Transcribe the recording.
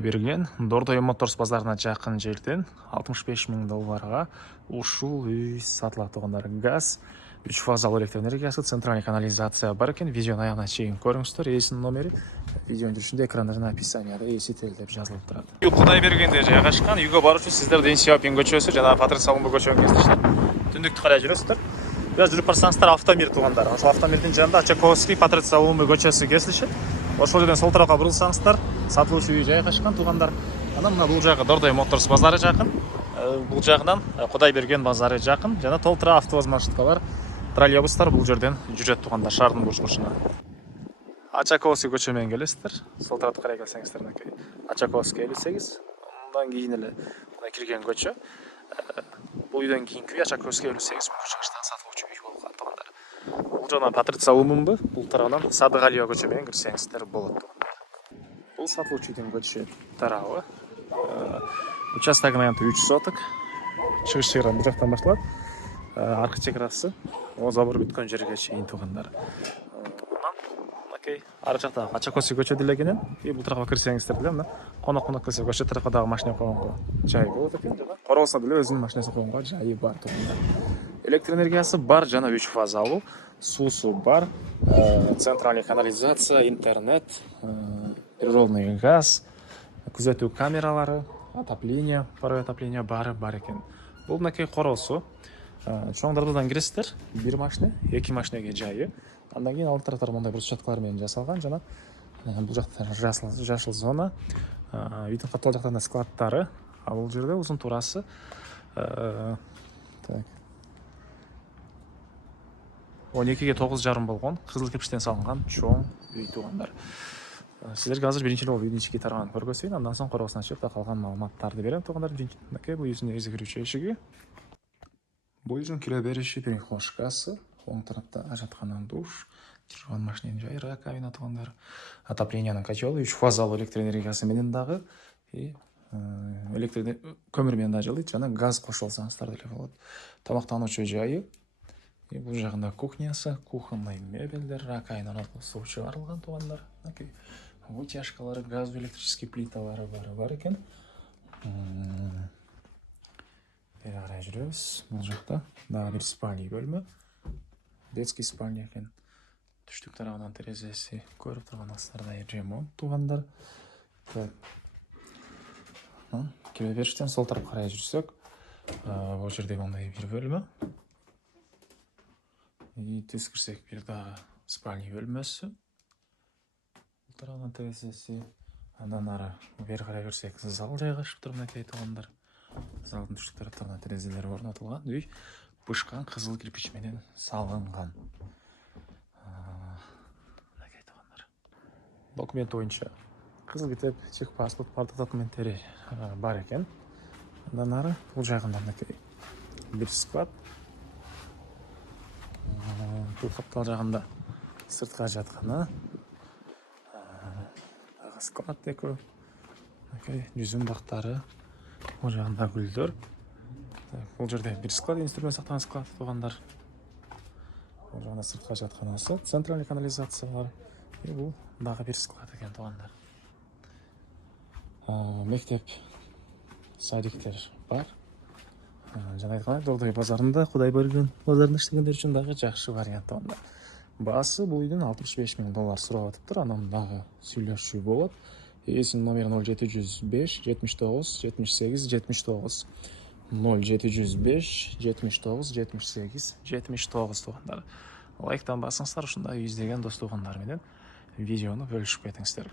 берген Дордой Моторс базарына жақын жерден 65 000 долларға ушул үй сатылат тугандар. Газ 3 фазалы электр энергиясы, центральный канализация бар екен. Видеоны аяғына чейин көріңіздер. Эсінің номері видеонун жүрүшүндө экранда жана описанияда эси тел деп жазылып турат. Үй Кудайбергенде жайгашкан. Үйгө баруу үчүн сиздер Ден Сяопин көчөсү жана Патрис Салымбы көчөгө кесиптер. Түндүктү карай жүрөсүздөр. Biraz жүрүп барсаңыздар Автомир тугандар. Ошол Автомирдин жанында Ачаковский, Патрис Салымбы көчөсү кесилишет. Ошол жерден сол тарапка бурулсаңыздар, сатылуучу үй жайгашкан тугандар. Анан мына бул жагы Дордой Моторс базары жакын. Бул жагынан Кудайберген базары жакын. Жана толтура автобус маршруткалар, троллейбустар бул жерден жүрөт тугандар шаардын бурчушуна. Ачаковский көчө менен келесиздер. Сол тарапка карай келсеңиздер, мынакей Ачаковский 58. Андан кийин эле мына кирген көчө. Бул үйдөн кийинки үй Ачаковский 58 көчөсүнөн сатылуучу үй болуп калат тугандар. Бул жана Патрис Салымбы, бул тарабынан Садыгалиева көчө менен кирсеңиздер болот тугандар. Бул сатылуучу үйдүн көчө тарабы. Участогы аянты 3 соток. Чыгыш чегара бул жактан башталат. Аркы чеграсы забор бүткөн жерге чейин тугандар. Мынакей ар жакта Ачаковский көчө делегенен, бул тарапка кирсеңиздер деле мына конок келсе көчө тарапка дагы машина койгонго жай болот экен. Коросо деле өзүнүн машинасын койгонго жайы бар тугандар. Электр энергиясы бар жана 3 фазалуу, суусу бар, центральный канализация, интернет, природный газ, күзөтүү камералары, отопление, паровое отопление бар экен. Бул мынакей коросу. Чоң дарбазадан киресиздер, бир машина, 2 машинеге жайы. Андан кийин алып тараптар мындай брусчаткалар менен жасалган жана бул жакта жашыл зона, үйдүн катал жактарында складтары, а бул жерде узун турасы. Так. 12-ге 9,5 болгон, кызыл кирпичтен салынган чоң үй тугандар. Сиздерге азыр биринчи жолу үйдүн ички тарабын көргөзөйүн, андан соң коросун ачып, калган маалыматтарды берем тугандар. Мынакей бул үйдүн негизги кирүүчү эшиги. Бул үйдүн кире бериши перехожкасы, оң тарапта ажаткана душ, жүргөн машинанын жайы, раковина тугандар. Отоплениянын котелу 3 фазалуу электр энергиясы менен дагы электр көмүр менен дагы жылыйт жана газ кошулсаңыздар деле болот. Тамактануучу жайы. Бул жагында кухнясы, кухонный мебелдер, раковина суу чыгарылган тугандар. Мынакей вытяжкалары, газдуу электрический плиталары бар экен. Бери карай жүрөбүз. Бул жакта дагы бир спальный бөлмө. Детский спальня экен. Түштүк тарабынан терезеси көрүп турганыңыздардай ремонт тугандар. Кире бериштен сол тарапка карай жүрсөк, бул жерде мындай бир бөлмө. Тез кирсек бир дагы спальный бөлмөсү. Бул тарабынан терезеси. Андан ары бери карай көрсөк зал жайгашып тур мынакей тугандар. Залдын түштүк тараптарына терезелер орнотулган. Үй бышкан кызыл кирпич менен салынган. Мынакей тугандар. Документ боюнча кызыл китеп, техпаспорт, бардык документтери бар экен. Андан ары бул жагында мынакей бир склад. Бул каптал жагында сыртка жатканы. Склад экөө. Мынакей жүзүм бактары. Бул жагында гүлдөр. Бул жерде бир склад, инструмент сактаган склад тугандар. Бул жагында сыртка жатканасы, центральный канализациялар. Бул дагы бир склад экен тугандар. Мектеп, садиктер бар. Жана айткандай Дордой базарында, Кудайберген базарында иштегендер үчүн дагы жакшы вариант тугандар. Баасы бул үйдүн 65 000 доллар сурап атыптыр. Анан дагы сүйлөшүү болот. Эсинин номери 0705 79 78 79. 0705 79 78 79 тугандар. Лайктан басыңыздар, ушундай издеген дос тугандар менен видеону бөлүшүп кетиңиздер.